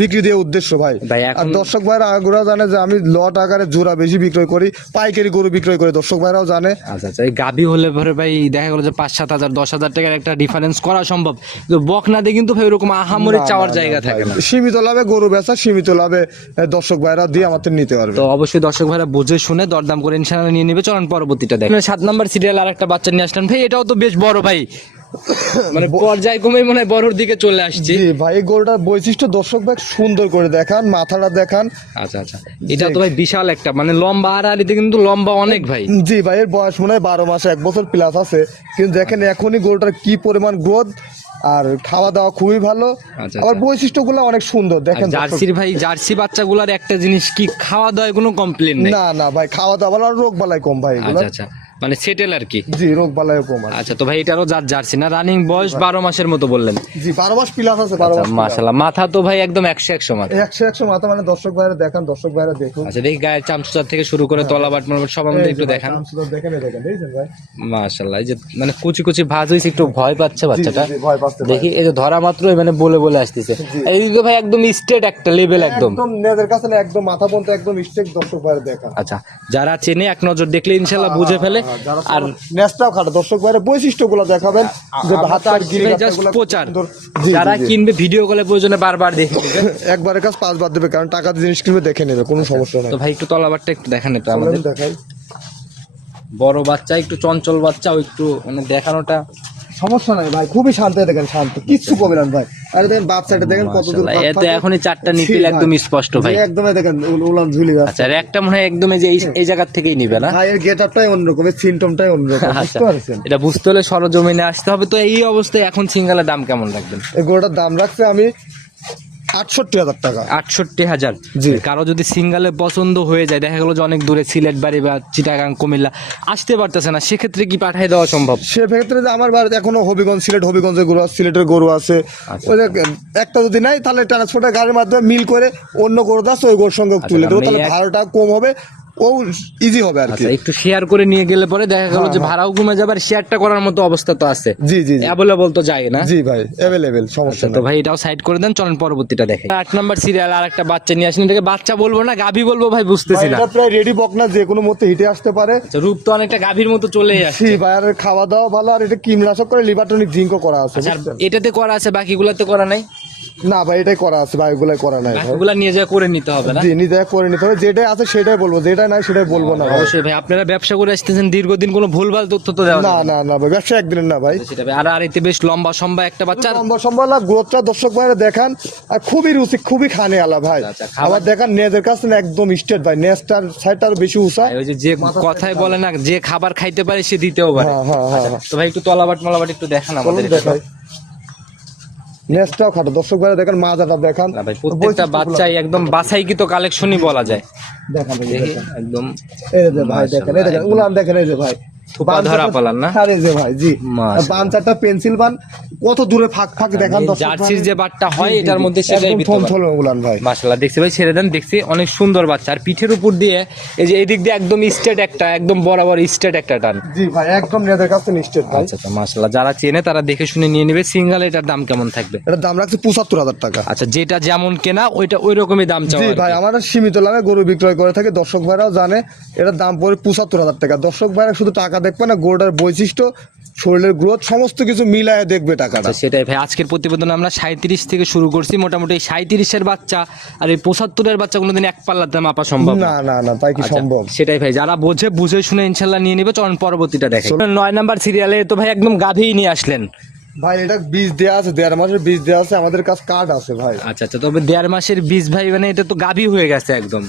বিক্রি দিয়ে উদ্দেশ্য ভাই। আর দর্শক ভাইরা আগ্রহ জানে যে আমি লট আকারে জোড়া বেশি বিক্রয় করি পাইকারি গরু বিক্রয় করি দর্শক ভাইরাও জানে। আচ্ছা আচ্ছা এই গাবি হলে পরে ভাই দেখা গেলো যে পাঁচ সাত হাজার দশ হাজার টাকার একটা ডিফারেন্স করা সম্ভব। কিন্তু বকনা দিয়ে কিন্তু ভাই ওরকম আহামরি চাওয়ার জায়গা থাকে না। সীমিত লাভে গরু বেচা সীমিত লাভে দর্শক ভাইরা দিয়ে আমাদের নিতে পারবে। তো অবশ্যই দর্শক ভাইরা বুঝে শুনে দরদাম করে ইনশাল্লাহ নিয়ে নেবে। চলুন পরবর্তীটা দেখ। সাত নাম্বার সিরিয়াল আর একটা বাচ্চা নিয়ে আসলেন। ভাই এটাও তো বেশ বড় ভাই। মানে পর্যায়ক্রমে মনে হয় বড়র দিকে চলে আসছি। জি ভাই এই গরুটার বৈশিষ্ট্য দর্শক ভাই সুন্দর করে দেখান মাথাটা দেখান। আচ্ছা আচ্ছা। এটা তো ভাই বিশাল একটা মানে লম্বা আর আড়িতে কিন্তু লম্বা অনেক ভাই। জি ভাই এর বয়স মনে হয় বারো মাস এক বছর প্লাস আছে। কিন্তু দেখেন এখনই গরুটার কি পরিমাণ গ্রোথ আর খাওয়া দাওয়া খুবই ভালো। আচ্ছা, আবার আচ্ছা। বৈশিষ্ট্যগুলো অনেক সুন্দর দেখেন জার্সির ভাই জার্সি বাচ্চাগুলার একটা জিনিস কি খাওয়া দাওয়ায় কোনো কমপ্লেন নেই? না না ভাই খাওয়া দাওয়া আর রোগ বালাই কম ভাই আচ্ছা আচ্ছা। মানে সেটেল আর কি? জি রোগ বালাই কম আছে আচ্ছা তো ভাই এটারও যার জার্সি না? রানিং বয়স বারো মাসের মতো বললেন। জি বারো মাস প্লাস আছে বারো আচ্ছা মাস মাশাল্লাহ মাথা তো ভাই একদম একশো একশো মাথা। একশো একশো মাথা মানে দর্শক ভাইরা দেখান দর্শক ভাইরা দেখুন। আচ্ছা দেখি গায়ের চামচুচার থেকে শুরু করে তলাবাট মলাবাট সব আমাদের একটু দেখান। দেখেন এই দেখেন দেখছেন ভাই? মাশাল্লাহ এই যে মানে কুচি কুচি ভাজ হয়েছে একটু ভয় পাচ্ছে বাচ্চাটা। জি, ভয় পাচ্ছে দেখি এই যে ধরা মাত্রই মানে বলে বলে আসতেছে। এইদিকে ভাই একদম স্ট্রেট একটা লেভেল একদম। একদম নেদের কাছে না একদম মাথা পর্যন্ত একদম স্টেক দর্শক ভাইরা দেখান। আচ্ছা যারা চেনে এক নজর দেখলে ইনশাল্লাহ বুঝে ফেলে। আর খাটা দর্শক বৈশিষ্ট্যগুলো দেখাবেন। যে গিরি প্রচার। যারা। কিনবে ভিডিও কলে প্রয়োজনে বারবার দেখে একবারের পাঁচবার দেবে কারণ টাকা জিনিস কিনবে দেখে নেবে কোনো সমস্যা নাই। তো ভাই একটু তলাবারটা একটু দেখান আমাদের। দেখাই। বড় বাচ্চা একটু চঞ্চল বাচ্চা একটু মানে দেখানোটা সমস্যা নাই ভাই খুবই শান্ত দেখেন শান্ত। কিচ্ছু কমে না ভাই। আরে দেখেন বাচ্চাটা দেখেন কত দূর মাশাআল্লাহ, এ তো এখনই চারটা নিপিল একদম স্পষ্ট ভাই। একদম দেখেন উল- উলান ঝুলি যাচ্ছে। আচ্ছা একটা মনে হয় একদম এই যে এই- জায়গা থেকেই নিবে না? ভাই এর গেটআপটাই অন্যরকম এর সিমটমটাই অন্যরকম আচ্ছা বুঝতে পারছেন? এটা বুঝতে হলে সরজমিনে আসতে হবে। তো এই অবস্থায় এখন সিঙ্গালের দাম কেমন রাখবেন? এই গোটার দাম রাখছে আমি আটষট্টি হাজার টাকা। আটষট্টি হাজার। জি। কারও যদি সিঙ্গালে পছন্দ হয়ে যায় দেখা গেলো যে অনেক দূরে সিলেট বাড়ি বা চিটাগাং কুমিল্লা আসতে পারতেছে না সেক্ষেত্রে কি পাঠিয়ে দেওয়া সম্ভব? সেক্ষেত্রে যে আমার বাড়িতে এখনও হবিগঞ্জ সিলেট হবিগঞ্জের গরু আছে সিলেটের গরু আছে। আচ্ছা। ওই যে একটা যদি নাই তাহলে ট্রান্সপোর্টের গাড়ির মাধ্যমে মিল করে অন্য গরু আছে ওই গরুর সঙ্গে তুলে দেবো। আমি তাহলে ভাড়াটা কম হবে। ও ইজি হবে আর কি। আচ্ছা একটু শেয়ার করে নিয়ে গেলে পরে দেখা গেলো যে ভাড়াও কমে যাবে আর শেয়ারটা করার মতো অবস্থা তো আছে। জি জি অ্যাভেলেবল তো যায় না। জি ভাই অ্যাভেলেবেল সমস্যা তো ভাই এটাও সাইড করে দেন চলেন পরবর্তীটা দেখে। আট নাম্বার সিরিয়াল আর একটা বাচ্চা নিয়ে আসেন এটাকে বাচ্চা বলব না গাভী বলব ভাই বুঝতেছি না। এটা প্রায় রেডি বকনা যে কোনো মতে হিটে আসতে পারে। আচ্ছা, রূপ তো অনেকটা গাভীর মতো চলে আসছে। জি ভাই আর খাওয়া দাওয়া ভালো আর এটা কীটনাশক করে লিভার টনিক জিঙ্কও করা আছে আচ্ছা? এটাতে করা আছে বাকিগুলাতে করা নাই? না ভাই এটাই করা আছে ভাই ওগুলাই করা নাই ভাই। বাকিগুলা নিয়ে যা করে নিতে হবে না? জি নিজে করে নিতে হবে। যেটাই আছে সেটাই বলব যেটা নাই সেটাই বলব না অবশ্যই ভাই আপনারা ব্যবসা করে আসতেছেন দীর্ঘদিন কোনো ভুলভাল তথ্য তো দেওয়া না না। না ভাই ব্যবসা একদিনের না ভাই। সেটা আর আর এতে বেশ লম্বা সম্বা একটা বাচ্চা। সম্ভব সম্ভব না গ্রোথটা দর্শক ভাইরা দেখান আর খুবই রুচি খুবই খানে আলা ভাই। আচ্ছা, খাবার- আবার দেখান নেজের কাছে না একদম স্টেট ভাই নেজটার সাইডটা আরও বেশি উঁচা। ওই যে কথাই বলে না যে খাবার খাইতে পারে সে দিতেও পারে। হ্যাঁ হ্যাঁ হ্যাঁ হ্যাঁ। তো ভাই একটু তলাবাট মলাবাট একটু দেখান আমাদের দেখাই। নেজটাও খাটো। দর্শক ভাই দেখেন মাজাটা দেখান। প্রত্যেকটা বাচ্চাই একদম বাছাইকৃত কালেকশনই বলা যায়। দেখেন। একদম এই যে ভাই দেখেন এই দেখেন উলান দেখেন এই যে ভাই। থোপা ধরা পালান না? আরে যে ভাই জি। মাশাআল্লাহ। বানচারটা পেন্সিল বান কত দূরে ফাঁক ফাঁক দেখান দর্শক জার্সির যে বাটটা হয় জি, জি, এটার মধ্যে সেটাই একদম বিদ্যমান। থমথমে ভাই। মাশাল্লাহ দেখছি ভাই ছেড়ে দেন দেখছি অনেক সুন্দর বাচ্চা। আর পিঠের উপর দিয়ে এই যে এদিক দিয়ে একদম স্ট্রেট একটা একদম বরাবর স্ট্রেট একটা টান। জি ভাই একদম নেদের কাছে নিশ্চিত ভাই। আচ্ছা আচ্ছা যারা চেনে তারা দেখে শুনে নিয়ে নেবে। সিঙ্গেল এটার দাম কেমন থাকবে? এটার দাম রাখছে পঁচাত্তর হাজার টাকা। আচ্ছা যেটা যেমন কেনা ওইটা ওই রকমই দাম জি ভাই আমরা সীমিত লাভে গরু বিক্রয় করে থাকে। দর্শক ভাইরাও জানে এটার দাম পড়ে পঁচাত্তর হাজার টাকা। দর্শক ভাইরা শুধু টাকা দেখবে না গরুটার বৈশিষ্ট্য শরীরের গ্রোথ সমস্ত কিছু মিলায় দেখবে টাকাটা। আচ্ছা, সেটাই ভাই আজকের প্রতিবেদন আমরা সাঁত্রিশ থেকে শুরু করছি। মোটামুটি সাঁত্রিশের বাচ্চা আর এই পঁচাত্তরের বাচ্চা কোনোদিন এক পাল্লাতে মাপা সম্ভব না। না না না তাই কি আচ্ছা, সম্ভব? সেটাই ভাই যারা বোঝে বুঝে শুনে ইনশাল্লাহ নিয়ে নেবে। চরণ পরবর্তীটা দেখে। নয় নাম্বার সিরিয়ালে তো ভাই একদম গাধেই নিয়ে আসলেন। ভাই এটা বীজ দেওয়া আছে দেড় মাসের বীজ দেওয়া আছে আমাদের কাছে কার্ড আছে ভাই। আচ্ছা আচ্ছা তবে দেড় মাসের বীজ ভাই মানে এটা তো গাভী হয়ে গেছে একদম।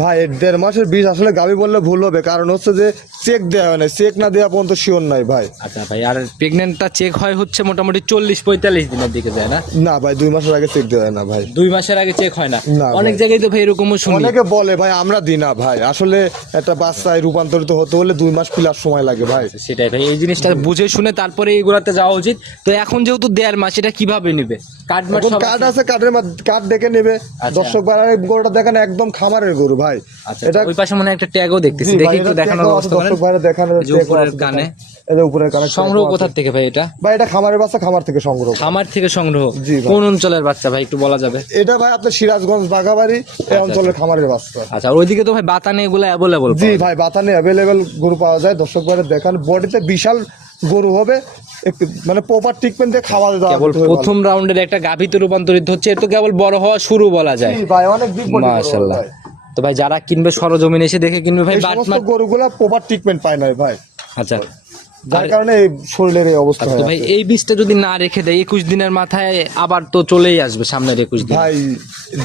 ভাই দেড় মাসের বীজ আসলে গাবি বললে ভুল হবে কারণ হচ্ছে যে চেক দেওয়া হয় না চেক না দেওয়া পর্যন্ত শিওর নাই ভাই। আচ্ছা ভাই আর প্রেগনেন্টটা চেক হয় হচ্ছে মোটামুটি চল্লিশ পঁয়তাল্লিশ দিনের দিকে যায় না? না ভাই দুই মাসের আগে চেক দেওয়া হয় না ভাই। দুই মাসের আগে চেক হয় না? না অনেক জায়গায় তো ভাই এরকমও শুনি। অনেকে বলে ভাই আমরা দিই না ভাই। আসলে একটা বাচ্চায় রূপান্তরিত হতে হলে দুই মাস প্লাস সময় লাগে ভাই। সেটাই ভাই এই জিনিসটা বুঝে শুনে তারপরে এইগুলাতে যাওয়া উচিত। তো এখন যেহেতু দেড় মাস এটা কীভাবে নিবে? কার্ড এখন সব কার্ড আছে? কার্ডের কার্ড দেখে নেবে। আচ্ছা। দর্শক বাড়ার গরুটা দেখেন একদম খামারের গরু ভাই। আচ্ছা এটা ওই পাশে মনে একটা ট্যাগও দেখতেছি। দেখি একটু এটা দেখানোর ব্যবস্থা করেন। দর্শক ভাইরা দেখানোর উপরের। এই যে উপরের কানে সংগ্রহ কোথা থেকে ভাই এটা? ভাই এটা খামারের বাচ্চা খামার থেকে সংগ্রহ। খামার থেকে সংগ্রহ। কোন অঞ্চলের বাচ্চা ভাই একটু বলা যাবে? এটা ভাই আপনার সিরাজগঞ্জ বাগাবাড়ি এই অঞ্চলের খামারের বাচ্চা। আচ্ছা ওইদিকে তো ভাই বাতানে এগুলো অ্যাভেলেবল জি ভাই বাতানে অ্যাভেলেবেল গরু পাওয়া যায়। দর্শক ভাইরা দেখান বডিতে বিশাল গরু হবে একটু মানে প্রপার ট্রিটমেন্ট দিয়ে খাওয়া দাওয়া কেবল প্রথম রাউন্ডের একটা গাভীতে রূপান্তরিত হচ্ছে তো কেবল বড় হওয়া শুরু বলা যায়। ভাই অনেক দিন। তো ভাই যারা কিনবে সরজমিন এসে দেখে কিনবে ভাই বাট গরুগুলা প্রপার ট্রিটমেন্ট পায় না ভাই। আচ্ছা যার কারণে শরীরের এই অবস্থা আচ্ছা, হয় ভাই এই বীজটা যদি না রেখে দেয় একুশ দিনের মাথায় আবার তো চলেই আসবে সামনের একুশ দিন। ভাই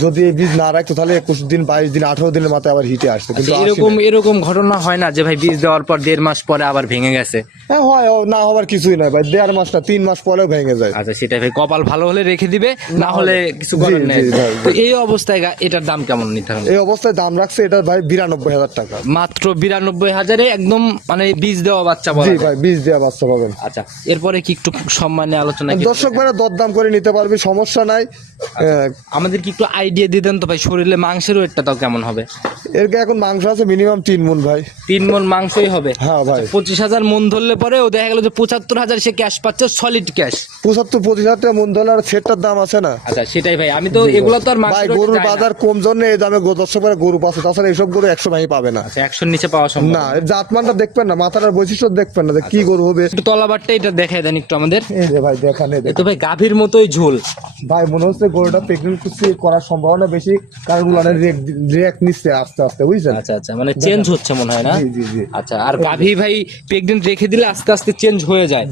যদি এই বীজ না রাখতো তাহলে একুশ দিন বাইশ দিন আঠারো দিনের মাথায় আবার হিটে আসতো কিন্তু আচ্ছা, এরকম এরকম ঘটনা হয় না যে ভাই বীজ দেওয়ার পর দেড় মাস পরে আবার ভেঙে গেছে? হ্যাঁ হয় না হবার কিছুই ভাই দেড় মাস না তিন মাস পরেও ভেঙে যায়। আচ্ছা সেটাই ভাই কপাল ভালো হলে রেখে দিবে না হলে কিছু করার নেই। তো এই অবস্থায় এটার দাম কেমন নিতে হবে এই অবস্থায় দাম রাখছে এটা ভাই বিরানব্বই হাজার টাকা। মাত্র বিরানব্বই হাজারে একদম মানে বীজ দেওয়া বাচ্চা বলা ভাই বীজ দেওয়া বাচ্চা পাবেন আচ্ছা এরপরে কি একটু সম্মানে আলোচনা দর্শক ভাইরা দরদাম করে নিতে পারবে সমস্যা নাই। আমাদের কি একটু আইডিয়া দিতেন তো ভাই শরীরে মাংসের ওয়েটটা তাও কেমন হবে? এর এখন মাংস আছে মিনিমাম তিন মন ভাই। তিন মন মাংসই হবে? হ্যাঁ ভাই। পঁচিশ হাজার মন ধরলে পরে ও দেখা গেল যে পঁচাত্তর হাজার সে ক্যাশ পাচ্ছে সলিড ক্যাশ পঁচাত্তর পঁচিশ হাজার টাকা মন ধরলে আর সেটটার দাম আছে না। আচ্ছা সেটাই ভাই। আমি তো এগুলো তো আর ভাই গরুর। বাজার কম জন্য এই দামে দর্শক ভাইরা গরু পাচ্ছে তাছাড়া এইসব গরু একশো ভাই পাবে না। আচ্ছা একশোর নিচে পাওয়া সম্ভব না জাতমানটা দেখবেন না মাথাটার বৈশিষ্ট্য দেখবেন না কি গরু হবে। একটু তলাবারটা এটা দেখাই দেন একটু আমাদের। ভাই দেখান তো ভাই গাভীর মতোই ঝোল। ভাই মনে হচ্ছে গরুটা প্রেগনেন্সি করার সম্ভাবনা বেশি কারণ উলানের রিয়াক্ট নিচ্ছে আস্তে আস্তে বুঝছেন? আচ্ছা আচ্ছা মানে চেঞ্জ হচ্ছে মনে হয় না? জি জি জি। আচ্ছা আর গাভী ভাই প্রেগনেন্ট রেখে দিলে আস্তে আস্তে চেঞ্জ হয়ে যায়।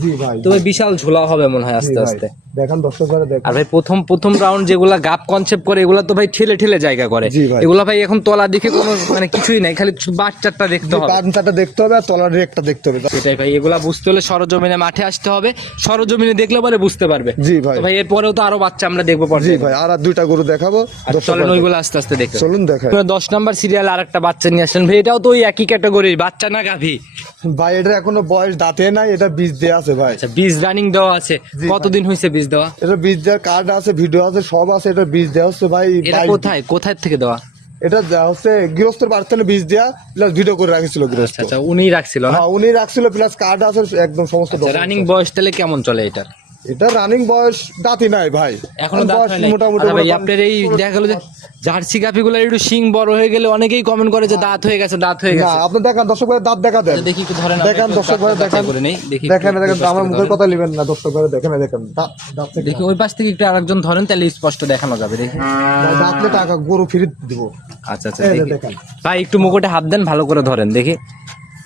তো বিশাল ঝোলা হবে মনে হয় জি আস্তে ভাই। আস্তে দেখান দর্শক ভাইরা দেখেন। আর ভাই প্রথম প্রথম রাউন্ড যেগুলা গাপ কনসেপ্ট করে এগুলা তো ভাই ঠেলে ঠেলে জায়গা করে। জি ভাই। এগুলা ভাই এখন তলা দেখে কোনো মানে কিছুই নাই খালি বাচ্চাটা দেখতে হবে। কানটাটা দেখতে হবে আর তলার রেকটা দেখতে হবে। সেটাই ভাই এগুলা বুঝতে হলে সরজমিনে মাঠে আসতে হবে। সরজমিনে দেখলে পরে বুঝতে পারবে। জি ভাই। ভাই এরপরেও তো আরও বাচ্চা আমরা দেখব জি ভাই আর দুইটা গরু দেখাবো। চলেন ওইগুলো আস্তে আস্তে দেখতে চলুন দেখাই। দশ নাম্বার সিরিয়াল আর একটা বাচ্চা নিয়ে আসলেন ভাই এটাও তো ওই একই ক্যাটাগরির বাচ্চা না গাভী? ভাই এটা এখনও বয়স দাঁতে নাই এটা বীজ দেওয়া আছে ভাই। আচ্ছা বীজ রানিং দেওয়া আছে। কতদিন হয়েছে বীজ দেওয়া? এটা বীজ দেওয়া কার্ড আছে ভিডিও আছে সব আছে এটা বীজ দেওয়া হচ্ছে ভাই এটা কোথায়? কোথায় থেকে দেওয়া? এটা হচ্ছে গৃহস্থের বাড়ি থেকে বীজ দেওয়া প্লাস ভিডিও করে রাখছিল গৃহস্থ। আচ্ছা আচ্ছা উনি রাখছিল হ্যাঁ উনি রাখছিল প্লাস কার্ড আছে একদম সমস্ত রানিং বয়স তাহলে কেমন চলে এটা এটা রানিং বয়স দাঁতি নাই ভাই। এখনও দাঁত নাই। মোটামুটি ভাই আপনার এই দেখা গেল যে জার্সি গাভিগুলো একটু শিং বড় হয়ে গেলে অনেকেই কমেন্ট করে যে দাঁত হয়ে গেছে দাঁত হয়ে গেছে। আপনি দেখান দর্শক ভাই দাঁত দেখা দেন। আচ্ছা, দেখি একটু ধরেন দেখান দর্শক ভাই দেখান। করে নেই দেখি দেখেন দেখেন আমার মুখের কথা নেবেন না দর্শক ভাই দেখেন দেখেন দাঁত দাঁত দেখি ওই পাশ থেকে একটু আরেকজন ধরেন তাহলে স্পষ্ট দেখানো যাবে দেখি। দাঁতলে টাকা গরু ফিরে দিব। আচ্ছা আচ্ছা দেখি। ভাই একটু মুকুটে হাত দেন ভালো করে ধরেন দেখি।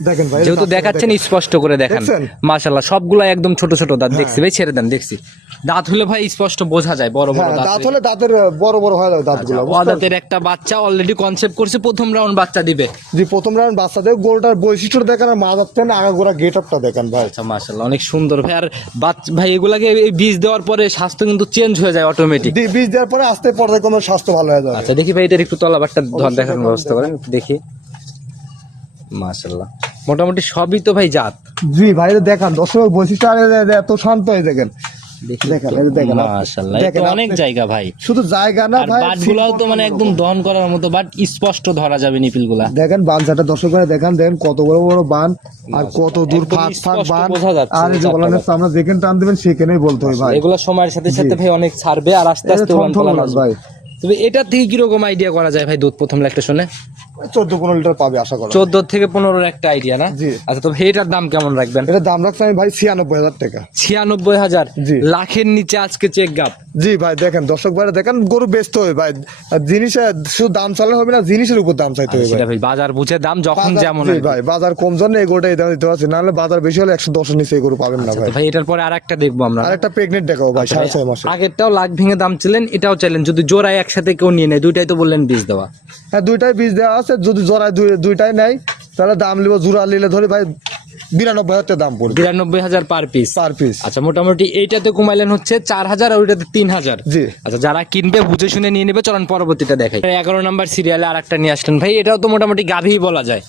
দেখেন ভাই যেহেতু দেখাচ্ছেন স্পষ্ট করে দেখান? মাশাল্লাহ সবগুলো একদম ছোট ছোট দাঁত দেখছি ভাই ছেড়ে দেন দেখছি। দাঁত হলে ভাই স্পষ্ট বোঝা যায় বড় বড় হ্যাঁ দাঁত দাঁত হলে। দাঁতের বড় বড় হয় দাঁতগুলো আচ্ছা, অদাঁতের একটা বাচ্চা অলরেডি কনসেপ্ট করছে প্রথম রাউন্ড বাচ্চা দিবে। জি প্রথম রাউন্ড বাচ্চাদের গোলটার বৈশিষ্ট্য দেখেন আর মা যাচ্ছে না আগা গোড়া গেট আপটা দেখেন ভাই। আচ্ছা মাশাল্লাহ অনেক সুন্দর ভাই। আর বাচ্চা ভাই এগুলাকে এই বীজ দেওয়ার পরে স্বাস্থ্য কিন্তু চেঞ্জ হয়ে যায় অটোমেটিক বীজ দেওয়ার পরে আস্তে পর্যায়ক্রমে স্বাস্থ্য ভালো হয়ে যাবে। আচ্ছা দেখি ভাই এটার একটু তলাবারটা দেখানোর ব্যবস্থা করেন দেখি। মাশাল্লাহ মোটামুটি সবই তো ভাই জাত। জি ভাই এটা দেখান দর্শক বৈশিষ্ট্য এত শান্ত হয়ে দেখেন। এটা অনেক জায়গা ভাই। শুধু জায়গা না ভাই বাটগুলাও তো মানে একদম দহন করার মতো বাট স্পষ্ট ধরা যাবে নিপিলগুলা। দেখেন দর্শক করে দেখেন দেখেন কত বড় বড় বান আর কত দূর ফাঁক ফাঁক বান। আর যে চারটা আমরা যেখানে টান দেবেন সেখানেই বলতে হয় ভাই। এগুলো সময়ের সাথে সাথে ভাই অনেক ছাড়বে আর আস্তে আস্তে ভাই। তবে এটার থেকে কীরকম আইডিয়া করা যায় ভাই দুধ প্রথম একটা শুনে? চোদ্দ পনেরো লিটার পাবে আশা করা চোদ্দ থেকে পনেরোর একটা আইডিয়া না? জি। আচ্ছা তবে এটার দাম কেমন রাখবেন? এটা দাম রাখছি আমি ভাই ছিয়ানব্বই হাজার টাকা। ছিয়ানব্বই হাজার। লাখের নিচে আজকে চেক গাপ জি ভাই দেখেন দর্শক ভাইরা দেখেন গরু বেচতে হবে ভাই। জিনিসে শুধু দাম চালে হবে না জিনিসের উপর দাম চাইতে হবে ভাই। বাজার বুঝে দাম যখন যেমন। ভাই বাজার কম জন্য এই গরুটা এই দাম দিতে পারছি নাহলে বাজার বেশি হলে একশো দশের নিচে এই গরু পাবেন না ভাই। ভাই এটার পরে আর একটা দেখব আমরা। আর একটা প্রেগনেন্ট দেখাও ভাই সাড়ে ছয় মাসে আগেরটাও লাখ ভেঙে দাম ছিলেন এটাও চাইলেন যদি জোড়ায় একসাথে কেউ নিয়ে নেয় দুইটাই তো বললেন বীজ দেওয়া। হ্যাঁ দুইটাই বীজ দেওয়া আছে যদি জোড়ায় দুই- দুইটাই নেয় তাহলে দাম নিব জোড়া নিলে ধরি ভাই বিরানব্বই হাজার দাম পড়বে। বিরানব্বই হাজার পার পিস পার পিস আচ্ছা মোটামুটি এইটাতে কমাইলেন হচ্ছে চার হাজার আর ওইটাতে তিন হাজার। জি। আচ্ছা যারা কিনবে বুঝে শুনে নিয়ে নেবে। চলুন পরবর্তীটা দেখাই। এগারো নাম্বার সিরিয়ালে আর একটা নিয়ে আসলেন। ভাই এটাও তো মোটামুটি গাভী বলা যায়।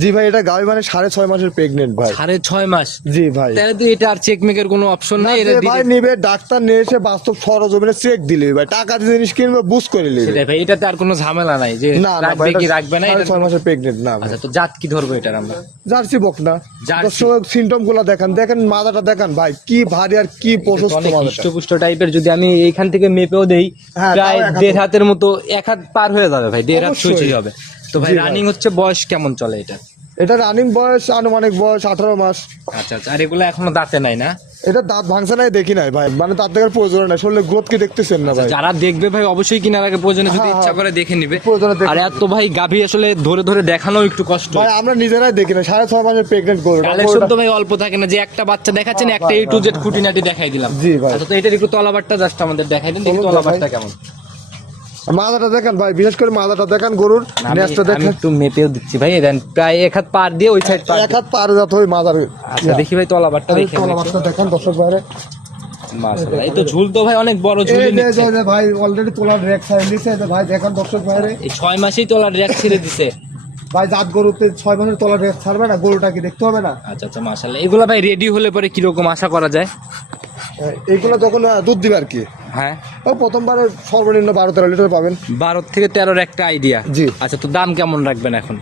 জি ভাই এটা গাড়ি মানে সাড়ে ছয় মাসের প্রেগনেন্ট ভাই। সাড়ে ছয় মাস। জি ভাই। তাহলে তো এটা আর চেক মেকের কোনো অপশন নাই এটা ভাই নিবে ডাক্তার নিয়ে এসে বাস্তব সরজমিনে চেক দিলে ভাই। টাকা দিয়ে জিনিস কিনবে বুঝ করে নিবে সেটাই ভাই এটাতে আর কোনো ঝামেলা নাই যে রাখবে কি রাখবে না এটা ছয় মাসের প্রেগনেন্ট না আচ্ছা তো জাত কি ধরবো এটার আমরা? জার্সি বক না। দর্শক সিমটমগুলো দেখেন দেখেন মাথাটা দেখেন ভাই কি ভারী আর কি প্রশস্ত টাইপের যদি আমি এইখান থেকে মেপেও দেই হ্যাঁ, প্রায়। দেড় হাতের মতো এক হাত পার হয়ে যাবে ভাই দেড় হাত। হবে তো ভাই। রানিং হচ্ছে বয়স কেমন চলে এটা এটা রানিং বয়স আনুমানিক বয়স আঠারো মাস। আচ্ছা আচ্ছা আর এগুলো এখনও দাঁতে নাই না? এটা দাঁত ভাঙছে নাই দেখি নাই ভাই। মানে তার থেকে প্রয়োজন নাই শরীরে গ্রোথ কি দেখতেছেন না ভাই? যারা দেখবে ভাই অবশ্যই কেনার আগে প্রয়োজনে যদি হ্যাঁ, ইচ্ছা হ্যাঁ। করে দেখে নিবে। আর এত ভাই গাভী আসলে ধরে ধরে দেখানো একটু কষ্ট। ভাই আমরা নিজেরাই দেখি না সাড়ে ছয় মাসের প্রেগনেন্ট গরু। কালেকশন তো ভাই অল্প থাকে না যে একটা বাচ্চা দেখাচ্ছেন একটা এ টু জেড খুঁটিনাটি দেখাই দিলাম। জি ভাই। আচ্ছা তো এটার একটু তলাবারটা জাস্ট আমাদের দেখাই দেন দেখি তলাবারটা কেমন। মাথাটা দেখেন ভাই বিশেষ করে মাথাটা দেখেন গরুর আমি নেসটা আমি দেখেন একটু মেপেও দিচ্ছি ভাই দেন প্রায় এক হাত পার দিয়ে ওই সাইড এক হাত পার যাত হয়ে মাথার আচ্ছা দেখি ভাই তলাবারটা দেখি। মাছটা দেখেন দর্শক বাইরে মাশাআল্লাহ এই তো ঝুল তো ভাই অনেক বড় ঝুল যে এই যে ভাই অলরেডি তোলার রেক এই যে ভাই দেখেন দর্শক বাইরে এই ছয় মাসেই তোলার র্যাক ছেড়ে দিছে। ভাই জাত গরুতে ছয় মাসের তোলার রেক ছাড়বে না গরুটা কি দেখতে হবে না। আচ্ছা আচ্ছা মাশাআল্লাহ এগুলা ভাই রেডি হলে পরে কীরকম আশা করা যায়? এইগুলো যখন দুধ দিবে আর কি? হ্যাঁ। ও প্রথমবার সর্বনিম্ন বারো তেরো লিটার পাবেন। বারো থেকে তেরোর একটা আইডিয়া জি। আচ্ছা তো দাম কেমন রাখবেন এখন?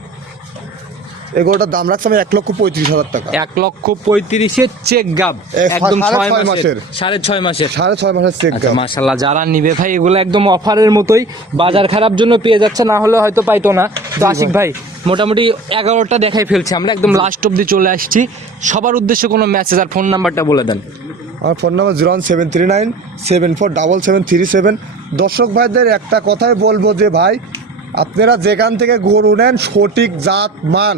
এই গরুটার দাম রাখছে আমি এক লক্ষ পঁয়ত্রিশ হাজার টাকা। এক লক্ষ পঁয়ত্রিশের চেক গাব একদম ছয় মাসের। সাড়ে ছয় মাসের। সাড়ে ছয় মাসের চেক আচ্ছা মাশাল্লাহ যারা নিবে ভাই এগুলো একদম অফারের মতোই। বাজার খারাপ জন্য পেয়ে যাচ্ছে না হলে হয়তো পাইতো না। তো আশিক ভাই। মোটামুটি এগারোটা দেখাই ফেলছি। আমরা একদম লাস্ট অব্দি চলে আসছি। সবার উদ্দেশ্যে কোনো মেসেজ আর ফোন নাম্বারটা বলে দেন। আমার phone number zero one seven three nine seven four double seven three seven দর্শক ভাইদের একটা কথাই বলব যে ভাই আপনারা যেখান থেকে গরু নেন সঠিক জাত মান।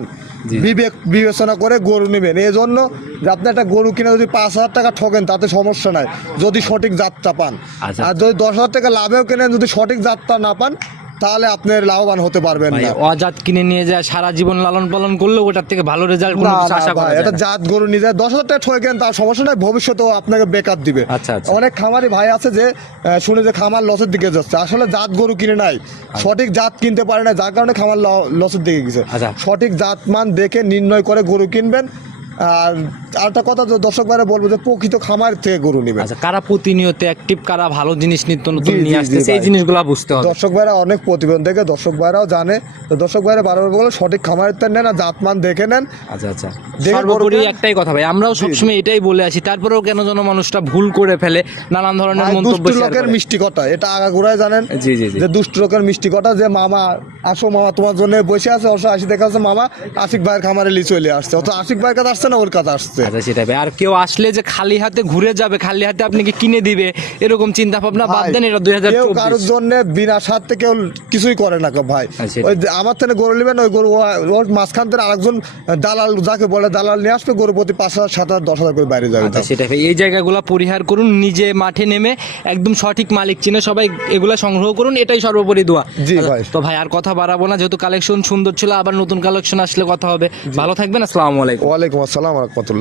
বিবেক বিবেচনা করে গরু নেবেন এই জন্য যে আপনি একটা গরু কিনে যদি পাঁচ হাজার টাকা ঠকেন তাতে সমস্যা নাই যদি সঠিক জাতটা পান আচ্ছা। আর যদি দশ হাজার টাকা লাভেও কেনেন যদি সঠিক জাতটা না পান তাহলে আপনি লাভবান হতে পারবেন না। অজাত কিনে নিয়ে যায় সারা জীবন লালন পালন করলে ওটার থেকে ভালো রেজাল্ট কোনো আশা করা যায় এটা জাত গরু নিজে দশ হাজার টাকা ঠকে কেন তার সমস্যা নাই ভবিষ্যতেও আপনাকে বেকার দিবে। আচ্ছা, আচ্ছা। অনেক খামারি ভাই আছে যে শুনে যে খামার লসের দিকে যাচ্ছে। আসলে জাত গরু কিনে নাই সঠিক জাত কিনতে পারে না যার কারণে খামার লসের দিকে গেছে। আচ্ছা। সঠিক জাত মান দেখে নির্ণয় করে গরু কিনবেন আর আরেকটা কথা দর্শক বলব যে প্রকৃত খামার থেকে গরু আচ্ছা কারা প্রতিনিয়ত অ্যাক্টিভ কারা ভালো জিনিস নিত্য নতুন নিয়ে এই ভাই। জিনিসগুলো বুঝতে হবে। দর্শক ভাইরা অনেক প্রতিবেদন দেখে দর্শক ভাইরাও জানে। তো দর্শক ভাইরা বারবার বলে সঠিক খামারের থেকে নেন আর জাতমান দেখে নেন। আচ্ছা আচ্ছা। সর্বোপরি একটাই কথা ভাই আমরাও সবসময় এটাই বলে আসি তারপরেও কেন যেন মানুষটা ভুল করে ফেলে নানান ধরনের মন্তব্য লোকের মিষ্টি কথা এটা আগাগোড়ায় জানেন। জি জি যে দুষ্ট লোকের মিষ্টি কথা যে মামা আসো মামা তোমার জন্য বসে আছে অবশ্য আসি দেখা যাচ্ছে মামা আশিক ভাইয়ের খামারে লি চলে আসছে। অত আশিক ভাইয়ের কাছে আসছে না ওর কাছে আসছে? আচ্ছা সেটা আর কেউ আসলে যে খালি হাতে ঘুরে যাবে খালি হাতে আপনাকে কিনে দিবে এরকম চিন্তা ভাবনা বাদ দেন এটা দুই হাজার কেউ কারোর জন্য বিনা স্বার্থে কেউ কিছুই করে না ভাই। আচ্ছা। ওই আমার থেকে গরু নেবেন ওই গরু ওর মাঝখান থেকে আরেকজন দালাল যাকে বলে দালাল নিয়ে আসবে গরু প্রতি পাঁচ হাজার সাত হাজার দশ হাজার করে বাইরে যাবে আচ্ছা সেটা এই জায়গাগুলো পরিহার করুন নিজে মাঠে নেমে একদম সঠিক মালিক চিনে সবাই এগুলা সংগ্রহ করুন এটাই সর্বোপরি দোয়া। জি আচ্ছা, ভাই। তো ভাই আর কথা বাড়াবো না যেহেতু কালেকশন সুন্দর ছিল আবার নতুন কালেকশন আসলে কথা হবে। ভালো থাকবেন আসসালামু আলাইকুম। ওয়ালাইকুম আসসালাম রহমতুল্লাহ।